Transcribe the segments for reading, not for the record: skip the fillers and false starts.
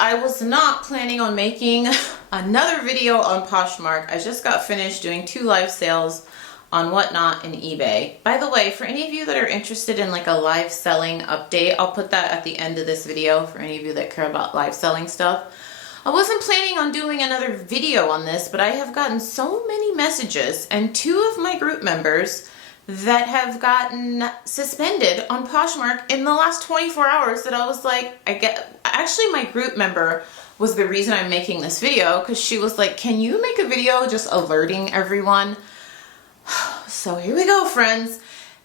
I was not planning on making another video on Poshmark. I just got finished doing 2 live sales on Whatnot and eBay. By the way, for any of you that are interested in like a live selling update, I'll put that at the end of this video for any of you that care about live selling stuff. I wasn't planning on doing another video on this, but I have gotten so many messages, and 2 of my group members that have gotten suspended on Poshmark in the last 24 hours that I was like, actually my group member was the reason I'm making this video, because she was like, can you make a video just alerting everyone? So here we go, friends.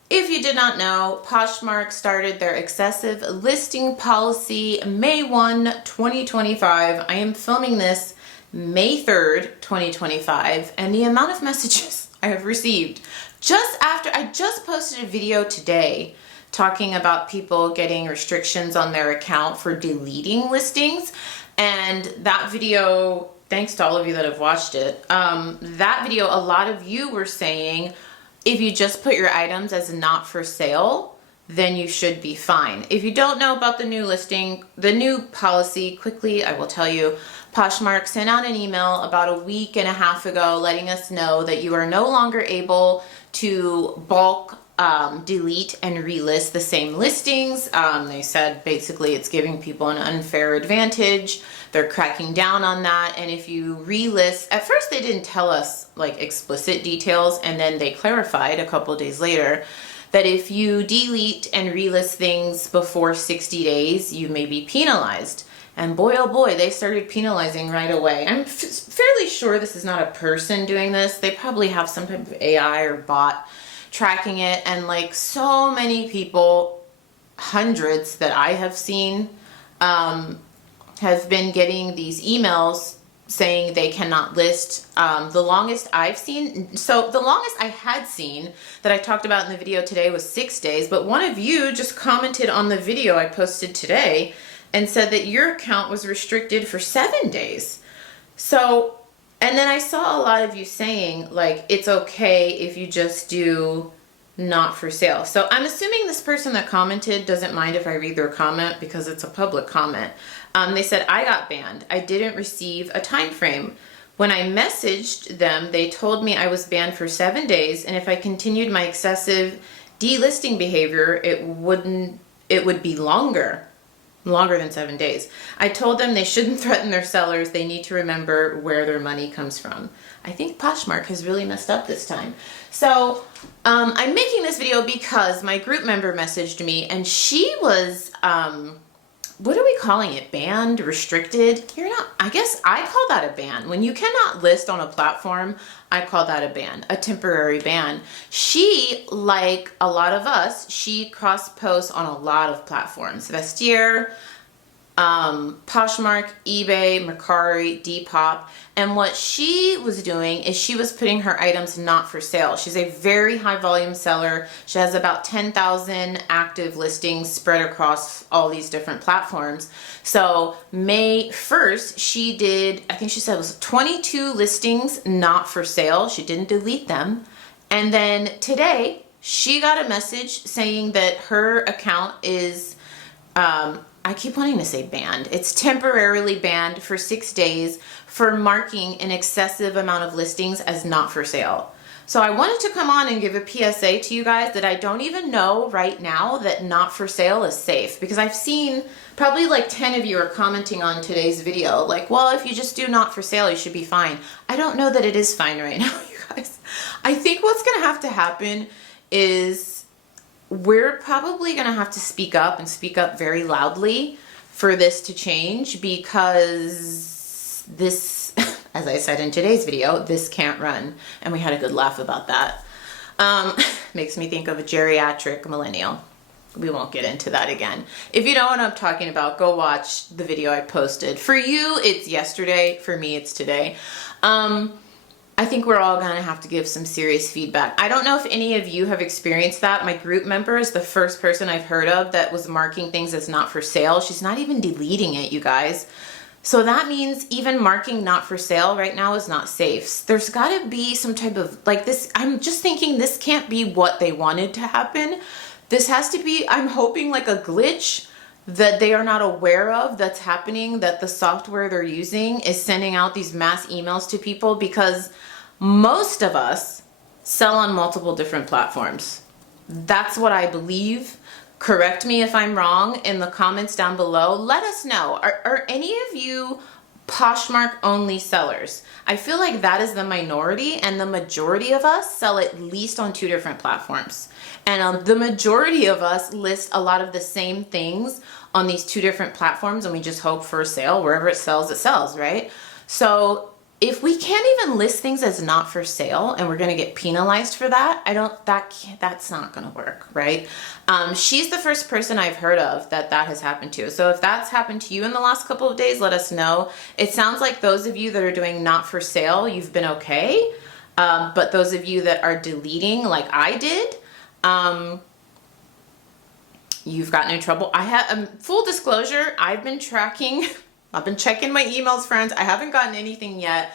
If you did not know, Poshmark started their excessive listing policy May 1, 2025. I am filming this May 3rd, 2025, and the amount of messages I have received just after I just posted a video today talking about people getting restrictions on their account for deleting listings, and that video, thanks to all of you that have watched it, that video, a lot of you were saying if you just put your items as not for sale, then you should be fine. If you don't know about the new listing, the new policy, quickly I will tell you, Poshmark sent out an email about a week and a half ago letting us know that you are no longer able to bulk delete and relist the same listings. They said basically it's giving people an unfair advantage. They're cracking down on that. And if you relist, at first they didn't tell us like explicit details, and then they clarified a couple days later that if you delete and relist things before 60 days, you may be penalized. And boy, oh boy, they started penalizing right away. I'm fairly sure this is not a person doing this. They probably have some type of AI or bot tracking it. And like so many people, hundreds that I have seen, have been getting these emails saying they cannot list. The longest I've seen, so the longest I had seen that I talked about in the video today was 6 days, but one of you just commented on the video I posted today and said that your account was restricted for 7 days. So, and then I saw a lot of you saying like, it's okay if you just do not for sale. So I'm assuming this person that commented doesn't mind if I read their comment because it's a public comment. They said, I got banned. I didn't receive a time frame. When I messaged them, they told me I was banned for 7 days, and if I continued my excessive delisting behavior, it would be longer than 7 days. I told them they shouldn't threaten their sellers. They need to remember where their money comes from. I think Poshmark has really messed up this time. So I'm making this video because my group member messaged me, and she was, what are we calling it? Banned? Restricted? You're not, I guess I call that a ban. When you cannot list on a platform, I call that a ban, a temporary ban. She, like a lot of us, she cross-posts on a lot of platforms. Vestiaire, Poshmark, eBay, Mercari, Depop. And what she was doing is she was putting her items not for sale. She's a very high volume seller. She has about 10,000 active listings spread across all these different platforms. So May 1st, she did, I think she said it was 22 listings not for sale. She didn't delete them. And then today she got a message saying that her account is, I keep wanting to say banned. It's temporarily banned for 6 days for marking an excessive amount of listings as not for sale. So I wanted to come on and give a PSA to you guys that I don't even know right now that not for sale is safe, because I've seen probably like 10 of you are commenting on today's video like, well, if you just do not for sale, you should be fine. I don't know that it is fine right now, you guys. I think what's gonna have to happen is we're probably gonna have to speak up, and speak up very loudly for this to change, because this, as I said in today's video, this can't run. And we had a good laugh about that. Makes me think of a geriatric millennial. We won't get into that again. If you know what I'm talking about, go watch the video I posted. For you, it's yesterday. For me, it's today. I think we're all gonna have to give some serious feedback. I don't know if any of you have experienced that. My group member is the first person I've heard of that was marking things as not for sale. She's not even deleting it, you guys. So that means even marking not for sale right now is not safe. There's gotta be some type of, like this, I'm just thinking this can't be what they wanted to happen. This has to be, I'm hoping, like a glitch that they are not aware of that's happening, that the software they're using is sending out these mass emails to people, because most of us sell on multiple different platforms. That's what I believe. Correct me if I'm wrong in the comments down below. Let us know. Are any of you Poshmark only sellers? I feel like that is the minority, and the majority of us sell at least on 2 different platforms. And the majority of us list a lot of the same things on these 2 different platforms, and we just hope for a sale. Wherever it sells, right? So if we can't even list things as not for sale and we're gonna get penalized for that, that's not gonna work, right? She's the first person I've heard of that has happened to. So if that's happened to you in the last couple of days, let us know. It sounds like those of you that are doing not for sale, you've been okay. But those of you that are deleting like I did, you've gotten in trouble. I have, full disclosure, I've been tracking I've been checking my emails, friends. I haven't gotten anything yet.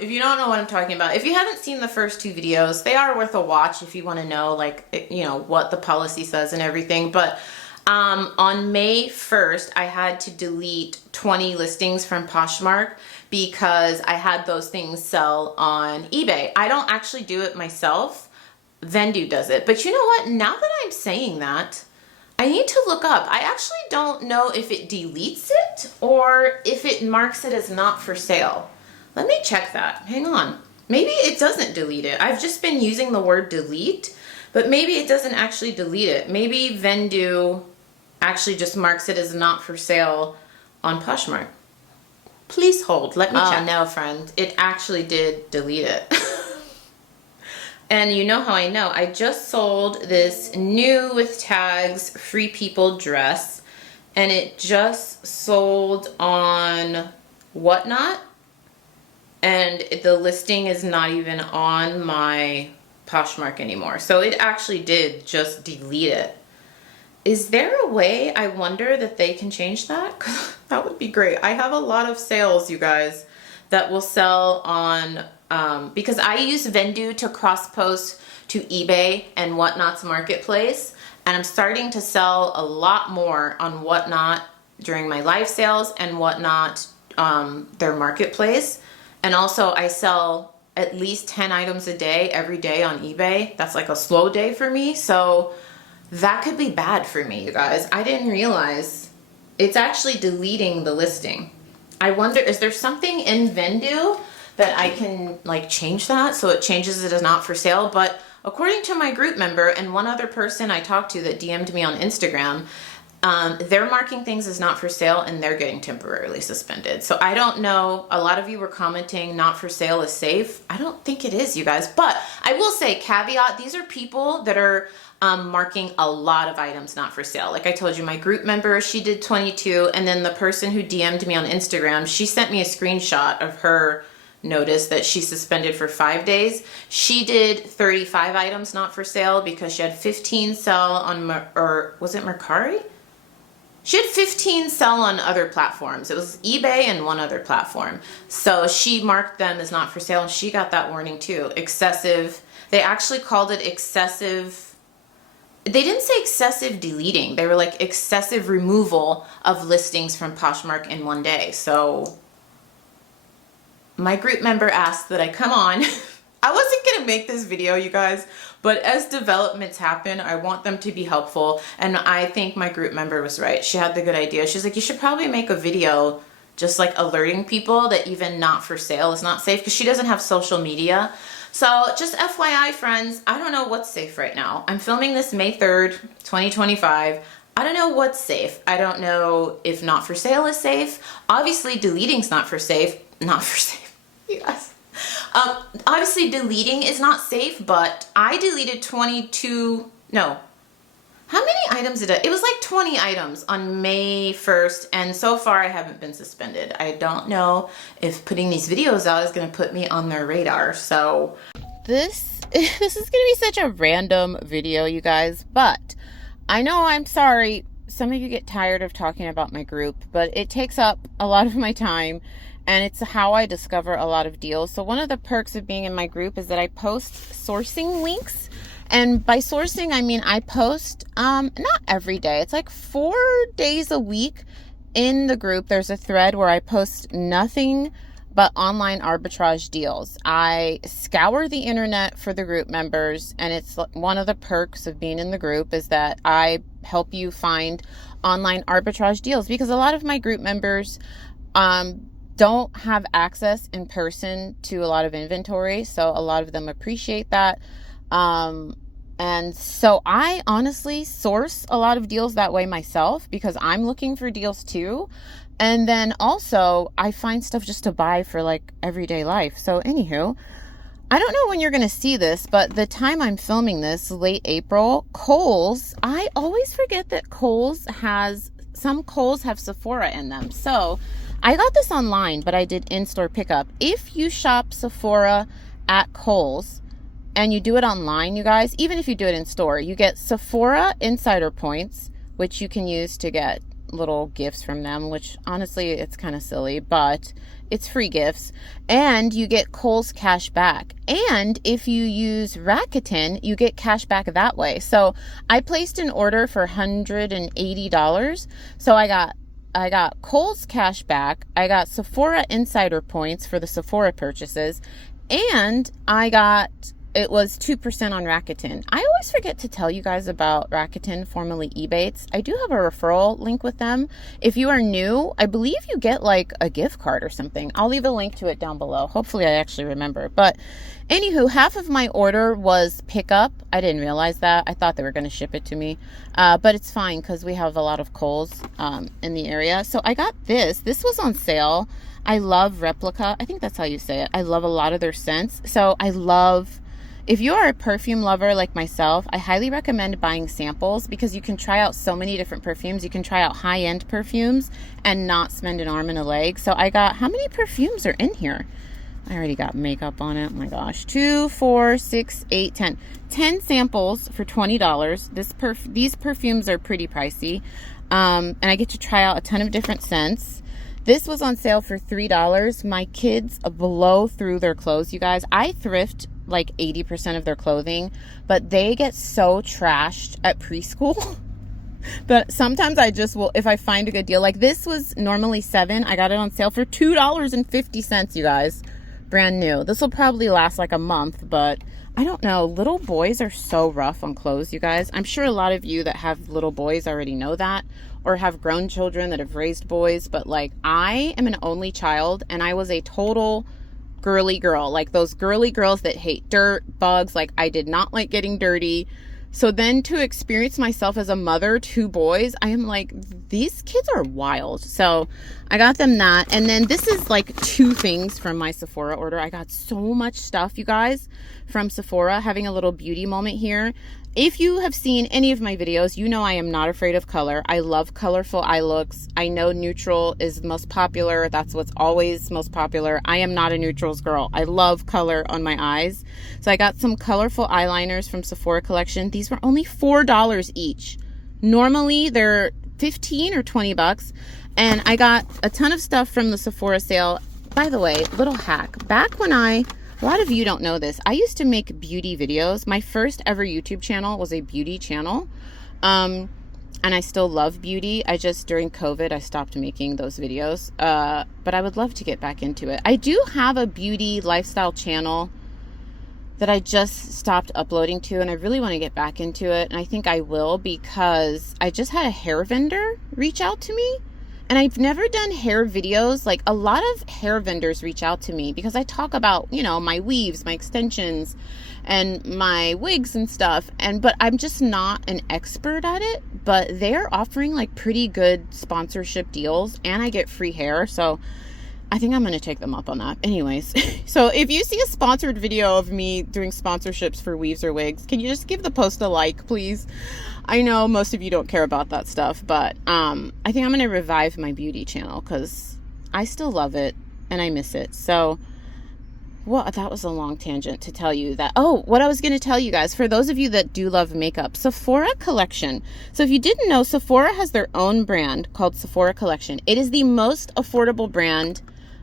If you don't know what I'm talking about, if you haven't seen the first 2 videos, they are worth a watch if you want to know, like, you know, what the policy says and everything. But on May 1st, I had to delete 20 listings from Poshmark because I had those things sell on eBay. I don't actually do it myself. Vendoo does it. But you know what? Now that I'm saying that, I need to look up. I actually don't know if it deletes it or if it marks it as not for sale. Let me check that. Hang on. Maybe it doesn't delete it. I've just been using the word delete, but maybe it doesn't actually delete it. Maybe Vendoo actually just marks it as not for sale on Poshmark. Please hold. Let me check. No, friend. It actually did delete it. And you know how I know. I just sold this new with tags Free People dress, and it just sold on Whatnot, and the listing is not even on my Poshmark anymore. So it actually did just delete it. Is there a way, I wonder, that they can change that? That would be great. I have a lot of sales, you guys, that will sell on because I use Vendoo to cross-post to eBay and Whatnot's marketplace, and I'm starting to sell a lot more on Whatnot during my live sales and Whatnot, their marketplace. And also I sell at least 10 items a day, every day on eBay. That's like a slow day for me, so that could be bad for me, you guys. I didn't realize it's actually deleting the listing. I wonder, is there something in Vendoo that I can like change that so it changes it as not for sale? But according to my group member and one other person I talked to that DM'd me on Instagram, they're marking things as not for sale and they're getting temporarily suspended. So I don't know. A lot of you were commenting not for sale is safe. I don't think it is, you guys. But I will say, caveat, these are people that are marking a lot of items not for sale. Like I told you, my group member, she did 22, and then the person who DM'd me on Instagram, she sent me a screenshot of her notice that she suspended for 5 days. She did 35 items not for sale because she had 15 sell on, or was it Mercari? She had 15 sell on other platforms. It was eBay and one other platform. So she marked them as not for sale, and she got that warning too. Excessive. They actually called it excessive. They didn't say excessive deleting. They were like excessive removal of listings from Poshmark in one day. So my group member asked that I come on. I wasn't gonna make this video, you guys, but as developments happen, I want them to be helpful. And I think my group member was right. She had the good idea. She's like, you should probably make a video just like alerting people that even not for sale is not safe, because she doesn't have social media. So just FYI, friends, I don't know what's safe right now. I'm filming this May 3rd, 2025. I don't know what's safe. I don't know if not for sale is safe. Obviously, deleting's not for safe. Not for safe, you guys. Obviously, deleting is not safe, but I deleted 22, no. How many items did I? It was like 20 items on May 1st, and so far I haven't been suspended. I don't know if putting these videos out is going to put me on their radar. So this is going to be such a random video, you guys, but I know, I'm sorry. Some of you get tired of talking about my group, but it takes up a lot of my time. and it's how I discover a lot of deals. So one of the perks of being in my group is that I post sourcing links. And by sourcing, I mean I post not every day. It's like 4 days a week in the group. There's a thread where I post nothing but online arbitrage deals. I scour the internet for the group members, and it's one of the perks of being in the group is that I help you find online arbitrage deals, because a lot of my group members don't have access in person to a lot of inventory. So a lot of them appreciate that. And so I honestly source a lot of deals that way myself, because I'm looking for deals too. And then also I find stuff just to buy for like everyday life. So anywho, I don't know when you're going to see this, but the time I'm filming this, late April, Kohl's, I always forget that some Kohl's have Sephora in them. So I got this online, but I did in-store pickup. If you shop Sephora at Kohl's and you do it online, you guys, even if you do it in store, you get Sephora insider points, which you can use to get little gifts from them, which honestly, it's kind of silly, but it's free gifts. And you get Kohl's cash back. And if you use Rakuten, you get cash back that way. So I placed an order for $180. So I got Kohl's cash back. I got Sephora insider points for the Sephora purchases. And it was 2% on Rakuten. I always forget to tell you guys about Rakuten, formerly Ebates. I do have a referral link with them. If you are new, I believe you get like a gift card or something. I'll leave a link to it down below. Hopefully I actually remember. But anywho, half of my order was pickup. I didn't realize that. I thought they were going to ship it to me. But it's fine because we have a lot of Kohl's in the area. So I got this. This was on sale. I love Replica. I think that's how you say it. I love a lot of their scents. So if you are a perfume lover like myself, I highly recommend buying samples, because you can try out so many different perfumes. You can try out high-end perfumes and not spend an arm and a leg. So I got, how many perfumes are in here? I already got makeup on it. Oh my gosh. 2, 4, 6, 8, 10. 10 samples for $20. These perfumes are pretty pricey. And I get to try out a ton of different scents. This was on sale for $3. My kids blow through their clothes, you guys. I thrift like 80% of their clothing, but they get so trashed at preschool. But sometimes I just will, if I find a good deal. Like this was normally $7. I got it on sale for $2.50, you guys. Brand new. This will probably last like a month, but I don't know. Little boys are so rough on clothes, you guys. I'm sure a lot of you that have little boys already know that, or have grown children that have raised boys. But like, I am an only child, and I was a total girly girl, like those girly girls that hate dirt, bugs. Like I did not like getting dirty. So then to experience myself as a mother to boys, I am like, these kids are wild. So I got them that. And then this is like 2 things from my Sephora order. I got so much stuff, you guys, from Sephora. Having a little beauty moment here. If you have seen any of my videos, you know I am not afraid of color. I love colorful eye looks. I know neutral is most popular. That's what's always most popular. I am not a neutrals girl. I love color on my eyes. So I got some colorful eyeliners from Sephora collection. These were only $4 each. Normally they're 15 or 20 bucks. And I got a ton of stuff from the Sephora sale. By the way, little hack. Back when a lot of you don't know this, I used to make beauty videos. My first ever YouTube channel was a beauty channel. And I still love beauty. During COVID, I stopped making those videos. But I would love to get back into it. I do have a beauty lifestyle channel that I just stopped uploading to, and I really want to get back into it. And I think I will, because I just had a hair vendor reach out to me. And I've never done hair videos. Like a lot of hair vendors reach out to me because I talk about, my weaves, my extensions, and my wigs and stuff. But I'm just not an expert at it. But they're offering like pretty good sponsorship deals, and I get free hair. So I think I'm going to take them up on that. Anyways, so if you see a sponsored video of me doing sponsorships for weaves or wigs, can you just give the post a like, please? I know most of you don't care about that stuff, but I think I'm going to revive my beauty channel because I still love it and I miss it. So, that was a long tangent to tell you that. Oh, what I was going to tell you guys, for those of you that do love makeup, Sephora Collection. So if you didn't know, Sephora has their own brand called Sephora Collection. It is the most affordable brand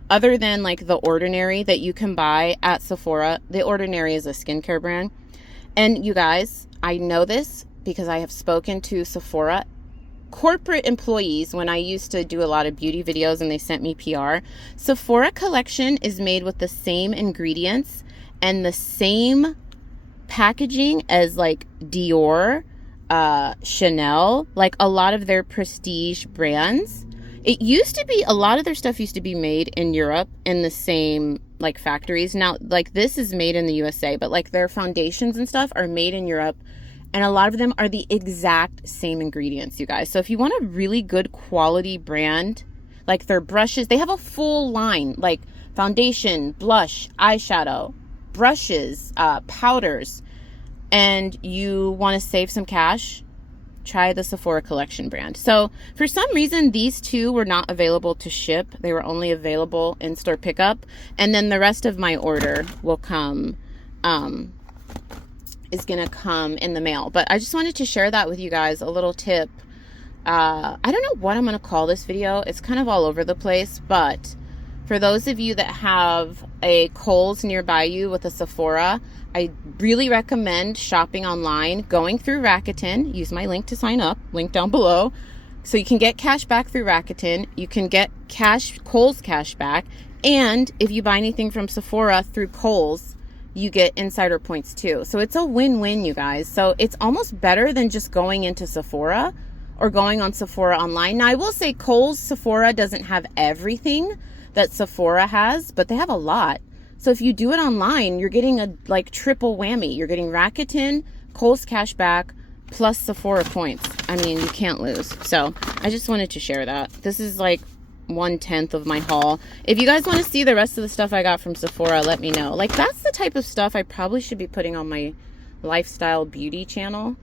other than like The Ordinary that you can buy at Sephora. The Ordinary is a skincare brand. And you guys, I know this because I have spoken to Sephora corporate employees when I used to do a lot of beauty videos and they sent me PR. Sephora collection is made with the same ingredients and the same packaging as like Dior, Chanel, like a lot of their prestige brands. It used to be, a lot of their stuff used to be made in Europe in the same like factories. Now, like this is made in the USA, but like their foundations and stuff are made in Europe. And a lot of them are the exact same ingredients, you guys. So if you want a really good quality brand, like their brushes, they have a full line, like foundation, blush, eyeshadow, brushes, powders, and you want to save some cash, try the Sephora Collection brand. So for some reason, these two were not available to ship. They were only available in-store pickup. And then the rest of my order will come, is going to come in the mail. But I just wanted to share that with you guys, a little tip. I don't know what I'm going to call this video. It's kind of all over the place, but for those of you that have a Kohl's nearby you with a Sephora, I really recommend shopping online, going through Rakuten. Use my link to sign up, link down below. So you can get cash back through Rakuten. You can get Kohl's cash back. And if you buy anything from Sephora through Kohl's, you get insider points too. So it's a win-win, you guys. So it's almost better than just going into Sephora or going on Sephora online. Now, I will say Kohl's Sephora doesn't have everything that Sephora has, but they have a lot. So if you do it online, you're getting a like triple whammy. You're getting Rakuten, Kohl's cash back, plus Sephora points. I mean, you can't lose. So I just wanted to share that. This is like 1/10 of my haul. If you guys want to see the rest of the stuff I got from Sephora, let me know. Like that's the type of stuff I probably should be putting on my lifestyle beauty channel.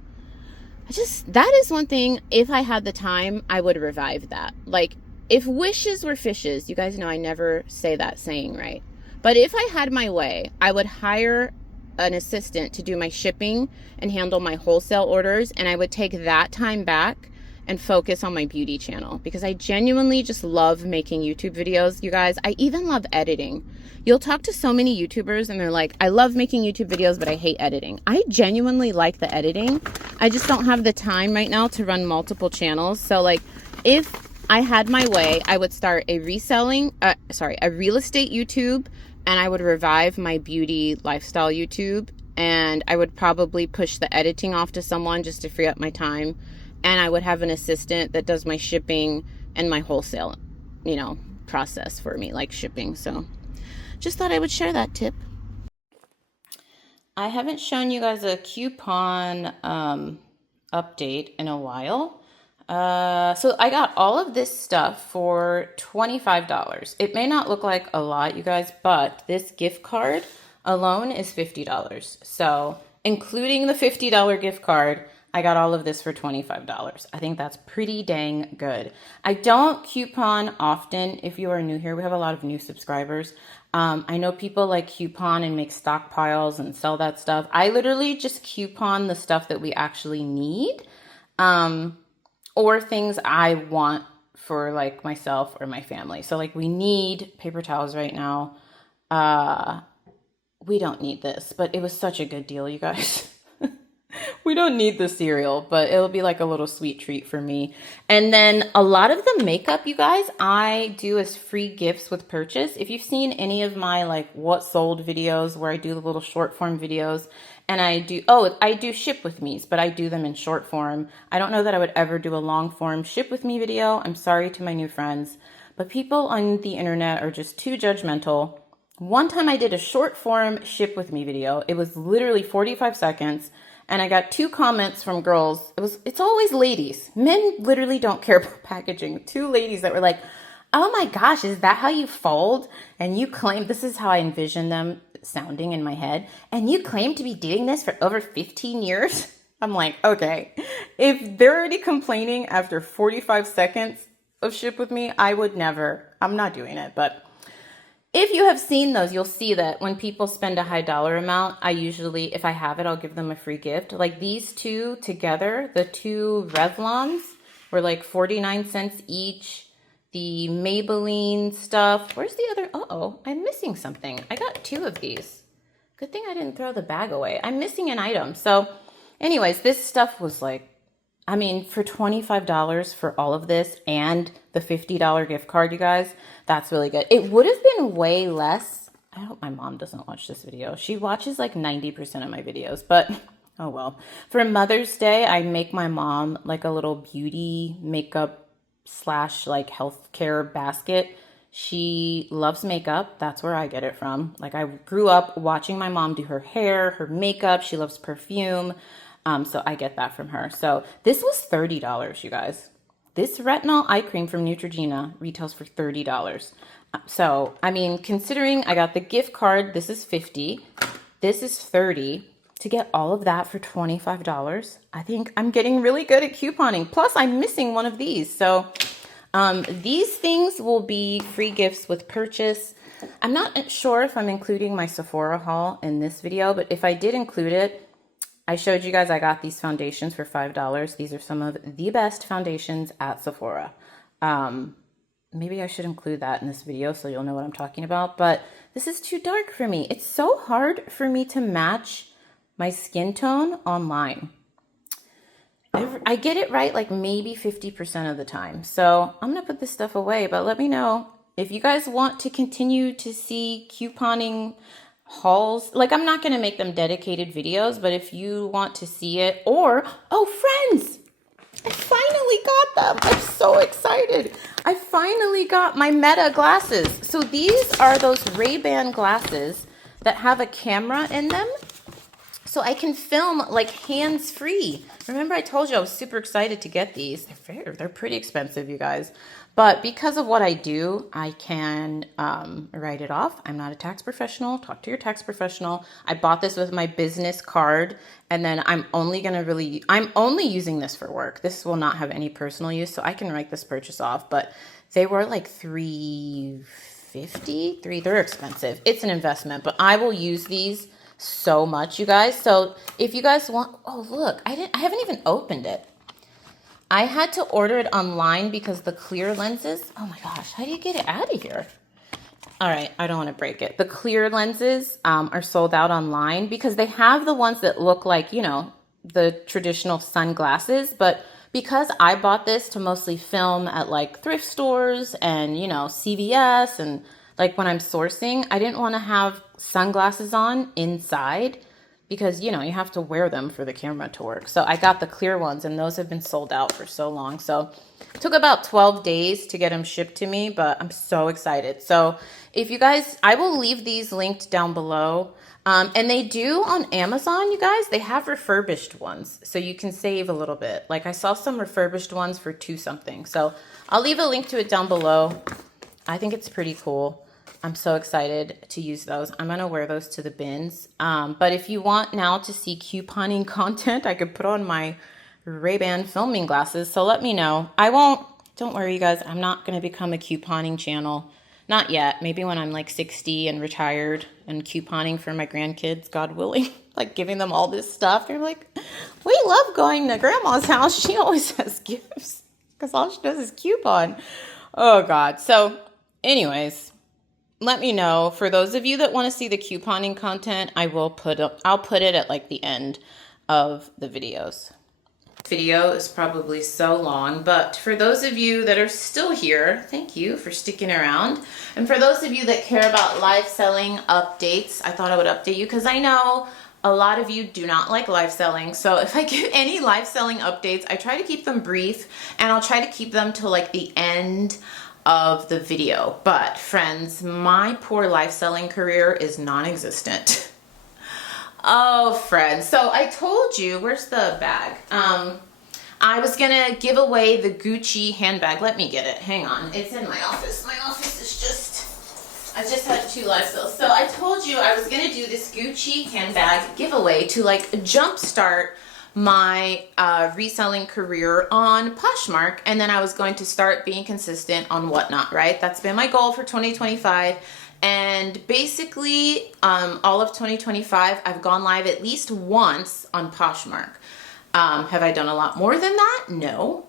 That is one thing, if I had the time, I would revive that. Like if wishes were fishes, you guys know I never say that saying right. But if I had my way, I would hire an assistant to do my shipping and handle my wholesale orders, and I would take that time back and focus on my beauty channel because I genuinely just love making YouTube videos, you guys. I even love editing. You'll talk to so many YouTubers and they're like, I love making YouTube videos, but I hate editing. I genuinely like the editing. I just don't have the time right now to run multiple channels. So like if I had my way, I would start a real estate YouTube, and I would revive my beauty lifestyle YouTube, and I would probably push the editing off to someone just to free up my time. And I would have an assistant that does my shipping and my wholesale, process for me, like shipping. So just thought I would share that tip. I haven't shown you guys a coupon update in a while. So I got all of this stuff for $25. It may not look like a lot, you guys, but this gift card alone is $50. So including the $50 gift card, I got all of this for $25. I think that's pretty dang good. I don't coupon often. If you are new here, we have a lot of new subscribers. I know people like coupon and make stockpiles and sell that stuff. I literally just coupon the stuff that we actually need, or things I want for like myself or my family. So like we need paper towels right now. We don't need this, but it was such a good deal, you guys. We don't need the cereal, but it'll be like a little sweet treat for me. And then a lot of the makeup, you guys, I do as free gifts with purchase. If you've seen any of my like what sold videos where I do the little short form videos, and I do ship with me's, but I do them in short form. I don't know that I would ever do a long form ship with me video. I'm sorry to my new friends, but people on the internet are just too judgmental. One time I did a short form ship with me video. It was literally 45 seconds. And I got 2 comments from girls. It's always ladies. Men literally don't care about packaging. 2 ladies that were like, oh my gosh, is that how you fold? And you claim, this is how I envision them sounding in my head. And you claim to be doing this for over 15 years? I'm like, okay. If they're already complaining after 45 seconds of ship with me, I would never. I'm not doing it, but if you have seen those, you'll see that when people spend a high dollar amount, I usually, if I have it, I'll give them a free gift. Like these 2 together, the 2 Revlons were like 49 cents each. the Maybelline stuff. Where's the other? Uh-oh, I'm missing something. I got 2 of these. Good thing I didn't throw the bag away. I'm missing an item. So anyways, this stuff was like, I mean, for $25 for all of this and the $50 gift card, you guys, that's really good. It would have been way less. I hope my mom doesn't watch this video. She watches like 90% of my videos, but oh well. For Mother's Day, I make my mom like a little beauty makeup / like healthcare basket. She loves makeup. That's where I get it from. Like, I grew up watching my mom do her hair, her makeup. She loves perfume. So I get that from her. So this was $30, you guys. This retinol eye cream from Neutrogena retails for $30. So, I mean, considering I got the gift card, this is $50. This is $30. To get all of that for $25, I think I'm getting really good at couponing. Plus, I'm missing one of these. So these things will be free gifts with purchase. I'm not sure if I'm including my Sephora haul in this video, but if I did include it, I showed you guys I got these foundations for $5. These are some of the best foundations at Sephora. Maybe I should include that in this video so you'll know what I'm talking about, but this is too dark for me. It's so hard for me to match my skin tone online. I get it right like maybe 50% of the time. So I'm gonna put this stuff away, but let me know if you guys want to continue to see couponing hauls. Like, I'm not gonna make them dedicated videos, but if you want to see it, or, oh friends, I finally got them. I'm so excited. I finally got my Meta glasses. So these are those Ray-Ban glasses that have a camera in them. So I can film like hands-free. Remember I told you I was super excited to get these. They're pretty expensive, you guys. But because of what I do, I can write it off. I'm not a tax professional. Talk to your tax professional. I bought this with my business card, and then I'm only using this for work. This will not have any personal use, so I can write this purchase off. But they were like $350. They're expensive. It's an investment, but I will use these so much, you guys. So if you guys want, oh look, I haven't even opened it. I had to order it online because the clear lenses, oh my gosh, how do you get it out of here? All right, I don't want to break it. The clear lenses are sold out online because they have the ones that look like, you know, the traditional sunglasses, but because I bought this to mostly film at like thrift stores and, you know, CVS and like when I'm sourcing, I didn't want to have sunglasses on inside because, you know, you have to wear them for the camera to work. So I got the clear ones, and those have been sold out for so long. So it took about 12 days to get them shipped to me, but I'm so excited. So if you guys, I will leave these linked down below. And they do on Amazon, you guys, they have refurbished ones. So you can save a little bit. Like I saw some refurbished ones for $2 something. So I'll leave a link to it down below. I think it's pretty cool. I'm so excited to use those. I'm going to wear those to the bins. But if you want now to see couponing content, I could put on my Ray-Ban filming glasses. So let me know. I won't, don't worry you guys, I'm not going to become a couponing channel. Not yet. Maybe when I'm like 60 and retired and couponing for my grandkids, God willing, like giving them all this stuff. They're like, we love going to grandma's house. She always has gifts because all she does is coupon. Oh God. So anyways, let me know. For those of you that want to see the couponing content, I'll put it at like the end of the videos. Video is probably so long, but for those of you that are still here, thank you for sticking around. And for those of you that care about live selling updates, I thought I would update you because I know a lot of you do not like live selling. So if I give any live selling updates, I try to keep them brief, and I'll try to keep them to like the end of the video. But friends, my poor live selling career is non-existent. Oh friends, so I told you, where's the bag? I was gonna give away the Gucci handbag. Let me get it, hang on. It's in my office. My office is just, I just had 2 live sales. So I told you I was gonna do this Gucci handbag giveaway to like jumpstart my reselling career on Poshmark, and then I was going to start being consistent on Whatnot, right? That's been my goal for 2025, and basically all of 2025 I've gone live at least once on Poshmark. Have I done a lot more than that? No.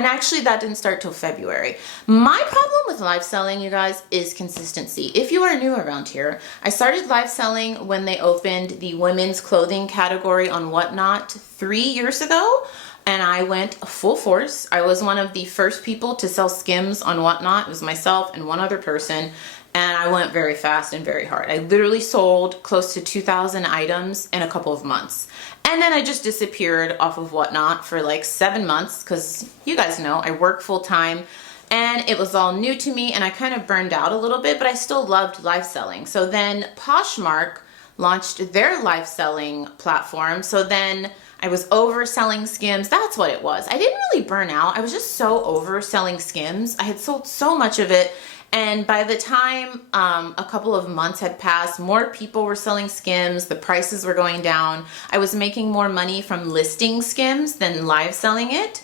And actually that didn't start till February. My problem with live selling, you guys, is consistency. If you are new around here, I started live selling when they opened the women's clothing category on Whatnot 3 years ago. And I went full force. I was one of the first people to sell Skims on Whatnot. It was myself and one other person. And I went very fast and very hard. I literally sold close to 2,000 items in a couple of months. And then I just disappeared off of Whatnot for like 7 months because you guys know I work full time and it was all new to me and I kind of burned out a little bit, but I still loved live selling. So then Poshmark launched their live selling platform. So then I was overselling Skims. That's what it was. I didn't really burn out. I was just so overselling Skims. I had sold so much of it. And by the time a couple of months had passed, more people were selling Skims, the prices were going down. I was making more money from listing Skims than live selling it.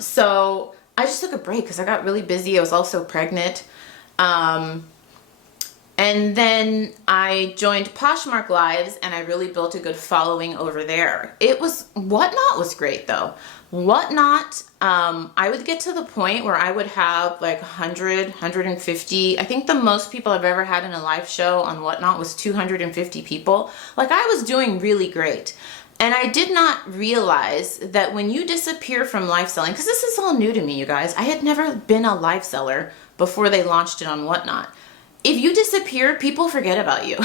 So I just took a break because I got really busy. I was also pregnant. And then I joined Poshmark Lives and I really built a good following over there. Whatnot was great though. Whatnot, I would get to the point where I would have like 100, 150. I think the most people I've ever had in a live show on Whatnot was 250 people. Like I was doing really great. And I did not realize that when you disappear from live selling, because this is all new to me, you guys. I had never been a live seller before they launched it on Whatnot. If you disappear, people forget about you.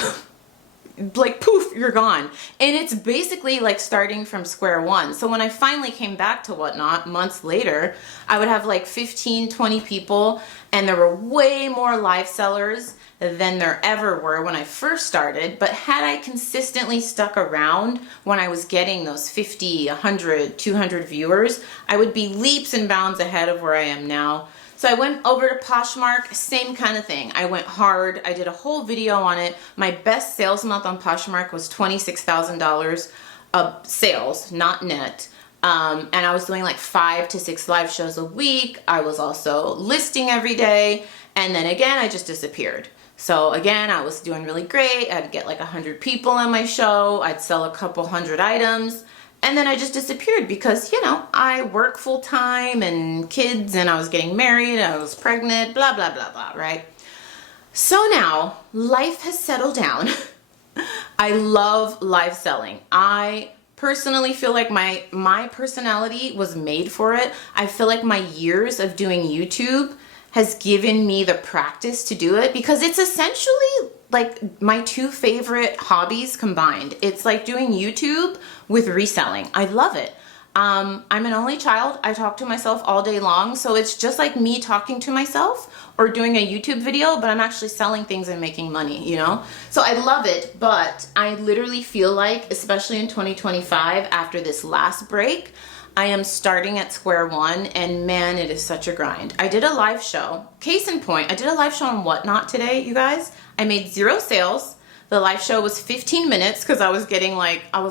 Like poof, you're gone. And it's basically like starting from square one. So when I finally came back to Whatnot months later, I would have like 15, 20 people and there were way more live sellers than there ever were when I first started. But had I consistently stuck around when I was getting those 50, 100, 200 viewers, I would be leaps and bounds ahead of where I am now. So I went over to Poshmark, same kind of thing. I went hard. I did a whole video on it. My best sales month on Poshmark was $26,000 of sales, not net. And I was doing like 5 to 6 live shows a week. I was also listing every day. And then again, I just disappeared. So again, I was doing really great. I'd get like 100 people on my show. I'd sell a couple hundred items. And then I just disappeared because, you know, I work full time and kids and I was getting married, I was pregnant, blah, blah, blah, blah, right? So now life has settled down. I love live selling. I personally feel like my personality was made for it. I feel like my years of doing YouTube has given me the practice to do it because it's essentially like my 2 favorite hobbies combined. It's like doing YouTube with reselling. I love it. I'm an only child. I talk to myself all day long. So it's just like me talking to myself or doing a YouTube video, but I'm actually selling things and making money, you know? So I love it, but I literally feel like, especially in 2025, after this last break, I am starting at square one and man, it is such a grind. I did a live show. Case in point, I did a live show on Whatnot today, you guys. I made 0 sales. The live show was 15 minutes because I was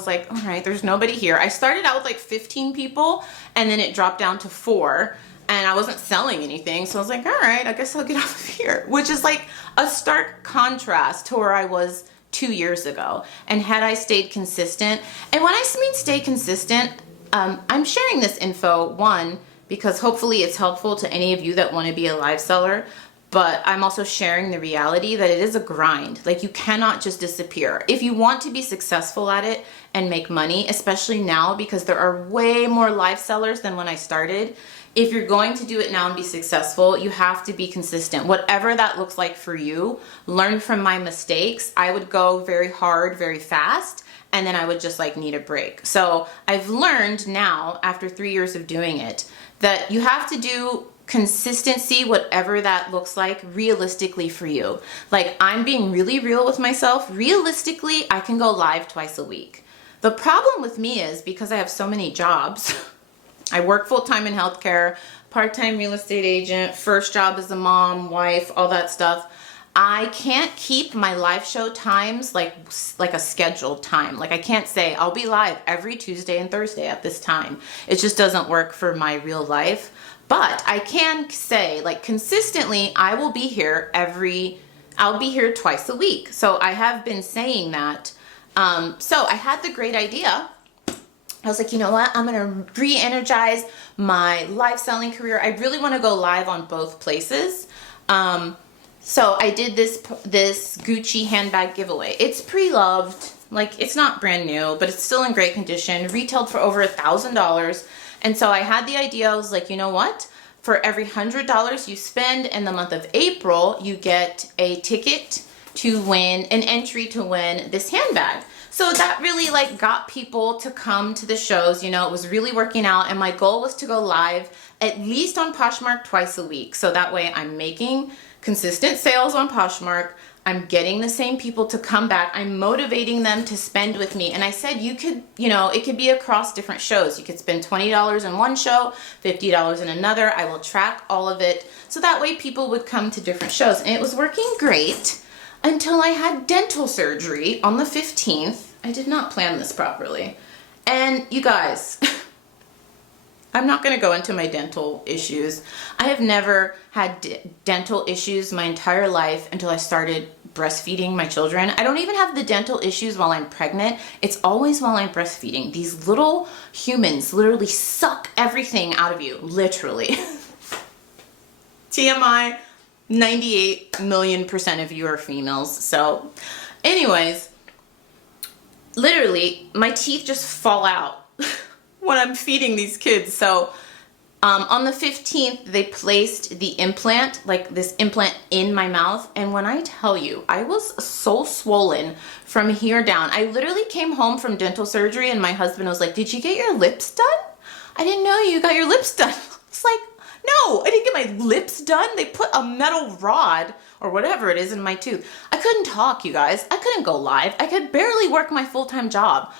like, all right, there's nobody here. I started out with like 15 people and then it dropped down to 4 and I wasn't selling anything. So I was like, all right, I guess I'll get off of here, which is like a stark contrast to where I was 2 years ago. And had I stayed consistent, and when I mean stay consistent, I'm sharing this info, one, because hopefully it's helpful to any of you that want to be a live seller, but I'm also sharing the reality that it is a grind. Like you cannot just disappear. If you want to be successful at it and make money, especially now because there are way more live sellers than when I started, if you're going to do it now and be successful, you have to be consistent. Whatever that looks like for you, learn from my mistakes. I would go very hard, very fast, and then I would just like need a break. So I've learned now, after 3 years of doing it, that you have to do consistency, whatever that looks like, realistically for you. Like I'm being really real with myself. Realistically, I can go live twice a week. The problem with me is because I have so many jobs, I work full-time in healthcare, part-time real estate agent, first job as a mom, wife, all that stuff. I can't keep my live show times like a scheduled time. Like I can't say I'll be live every Tuesday and Thursday at this time. It just doesn't work for my real life. But I can say like consistently, I will be here I'll be here twice a week. So I have been saying that. So I had the great idea I was like, you know what? I'm going to re-energize my live selling career. I really want to go live on both places. So I did this Gucci handbag giveaway. It's pre-loved. Like, it's not brand new, but it's still in great condition. Retailed for over $1,000. And so I had the idea, I was like, you know what? For every $100 you spend in the month of April, you get a ticket to win, an entry to win this handbag. So that really like got people to come to the shows, you know, it was really working out, and my goal was to go live at least on Poshmark twice a week. So that way I'm making consistent sales on Poshmark, I'm getting the same people to come back, I'm motivating them to spend with me. And I said you could, you know, it could be across different shows. You could spend $20 in one show, $50 in another. I will track all of it. So that way people would come to different shows. And it was working great until I had dental surgery on the 15th. I did not plan this properly. And you guys, I'm not going to go into my dental issues. I have never had dental issues my entire life until I started breastfeeding my children. I don't even have the dental issues while I'm pregnant. It's always while I'm breastfeeding. These little humans literally suck everything out of you, literally. TMI, 98 million% of you are females. So anyways, literally my teeth just fall out when I'm feeding these kids. So on the 15th, they placed the implant, like this implant in my mouth. And when I tell you, I was so swollen from here down. I literally came home from dental surgery and my husband was like, did you get your lips done? I didn't know you got your lips done. It's like, no, I didn't get my lips done. They put a metal rod or whatever it is in my tooth. I couldn't talk, you guys. I couldn't go live. I could barely work my full-time job.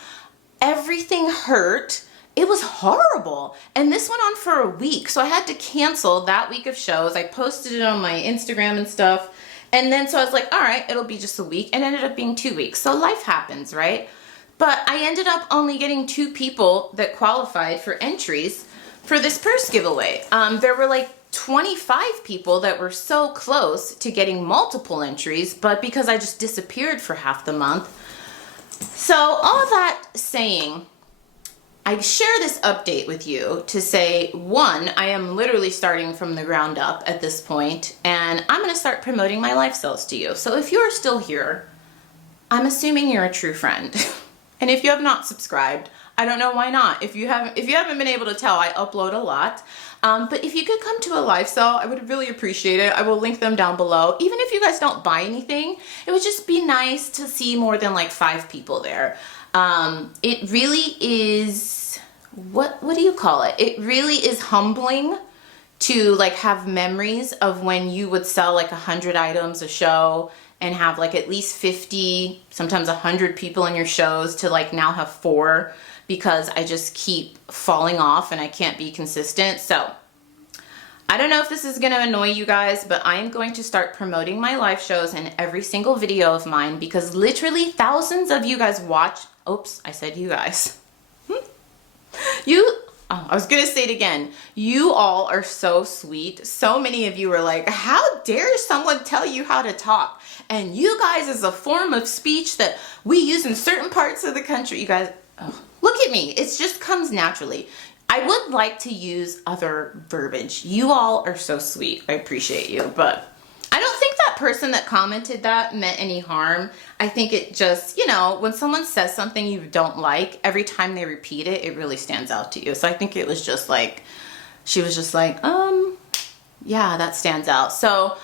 Everything hurt. It was horrible. And this went on for a week. So I had to cancel that week of shows. I posted it on my Instagram and stuff. And then so I was like, all right, it'll be just a week. And it ended up being 2 weeks. So life happens, right? But I ended up only getting 2 people that qualified for entries for this purse giveaway. There were like 25 people that were so close to getting multiple entries, but because I just disappeared for half the month. So all that saying, I share this update with you to say, one, I am literally starting from the ground up at this point, and I'm gonna start promoting my life sales to you. So if you're still here, I'm assuming you're a true friend. And if you have not subscribed, I don't know why not. If you haven't been able to tell, I upload a lot. But if you could come to a live sale, I would really appreciate it. I will link them down below. Even if you guys don't buy anything, it would just be nice to see more than like 5 people there. It really is, what do you call it? It really is humbling to like have memories of when you would sell like 100 items a show and have like at least 50, sometimes 100 people in your shows, to like now have 4 because I just keep falling off and I can't be consistent. So I don't know if this is gonna annoy you guys, but I am going to start promoting my live shows in every single video of mine because literally thousands of you guys watch. Oops, I said you guys. I was gonna say it again. You all are so sweet. So many of you are like, how dare someone tell you how to talk? And you guys is a form of speech that we use in certain parts of the country. You guys, look at me. It just comes naturally. I would like to use other verbiage. You all are so sweet. I appreciate you, but I don't think that person that commented that meant any harm. I think it just, you know, when someone says something you don't like, every time they repeat it, it really stands out to you. So I think it was just like, she was just like, yeah, that stands out. So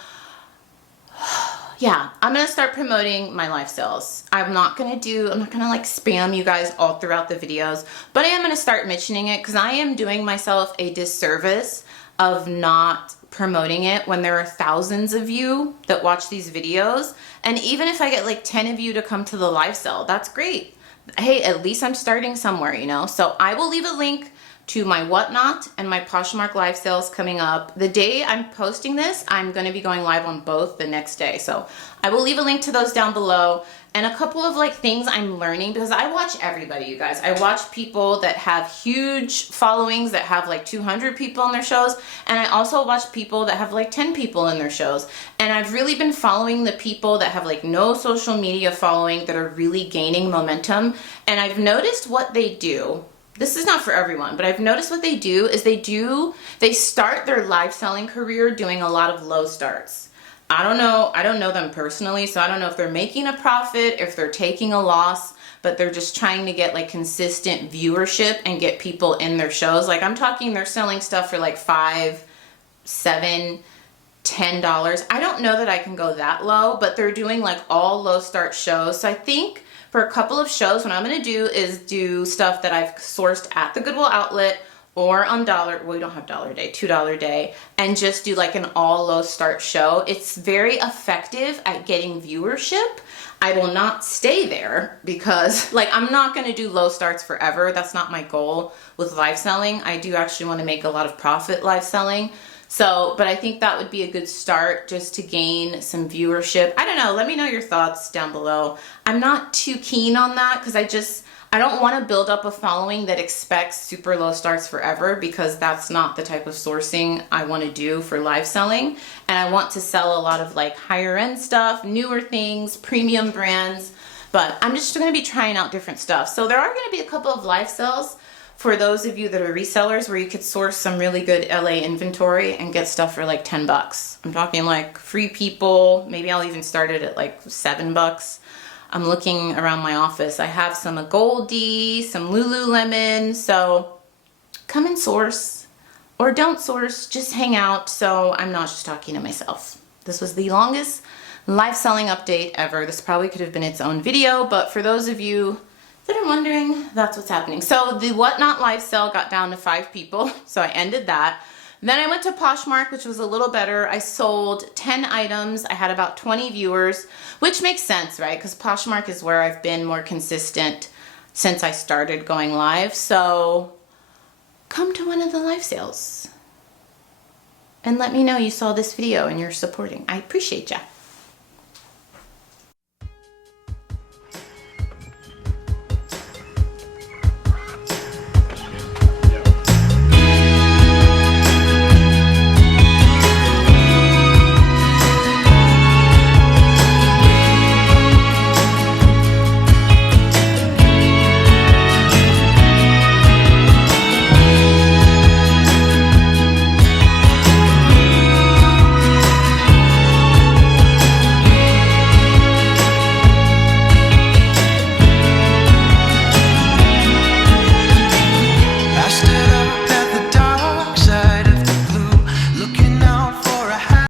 yeah, I'm gonna start promoting my live sales. I'm not gonna like spam you guys all throughout the videos, but I am gonna start mentioning it because I am doing myself a disservice of not promoting it when there are thousands of you that watch these videos. And even if I get like 10 of you to come to the live sale, that's great. Hey, at least I'm starting somewhere, you know? So I will leave a link to my Whatnot and my Poshmark live sales coming up. The day I'm posting this, I'm gonna be going live on both the next day. So I will leave a link to those down below and a couple of like things I'm learning because I watch everybody, you guys. I watch people that have huge followings that have like 200 people in their shows. And I also watch people that have like 10 people in their shows. And I've really been following the people that have like no social media following that are really gaining momentum. And I've noticed what they do. this is not for everyone, but I've noticed what they do is they start their live selling career doing a lot of low starts. I don't know them personally, so I don't know if they're making a profit, if they're taking a loss, but they're just trying to get like consistent viewership and get people in their shows. Like I'm talking, they're selling stuff for like $5, $7, $10. I don't know that I can go that low, but they're doing like all low start shows. So I think for a couple of shows, what I'm gonna do is do stuff that I've sourced at the Goodwill outlet or on we don't have Dollar Day, $2 Day, and just do like an all low start show. It's very effective at getting viewership. I will not stay there because like I'm not gonna do low starts forever. That's not my goal with live selling. I do actually wanna make a lot of profit live selling. So, but I think that would be a good start just to gain some viewership. I don't know, let me know your thoughts down below. I'm not too keen on that because I don't want to build up a following that expects super low starts forever, because that's not the type of sourcing I want to do for live selling. And I want to sell a lot of like higher end stuff, newer things, premium brands, but I'm just going to be trying out different stuff. So there are going to be a couple of live sales for those of you that are resellers where you could source some really good LA inventory and get stuff for like 10 bucks. I'm talking like Free People. Maybe I'll even start it at like 7 bucks. I'm looking around my office. I have some Goldie, some Lululemon. So come and source, or don't source, just hang out. So I'm not just talking to myself. This was the longest live selling update ever. This probably could have been its own video, but for those of you that are wondering, that's what's happening. So the Whatnot live sale got down to 5 people, so I ended that. Then I went to Poshmark, which was a little better. I sold 10 items. I had about 20 viewers, which makes sense, right? Because Poshmark is where I've been more consistent since I started going live. So come to one of the live sales and let me know you saw this video and you're supporting. I appreciate ya.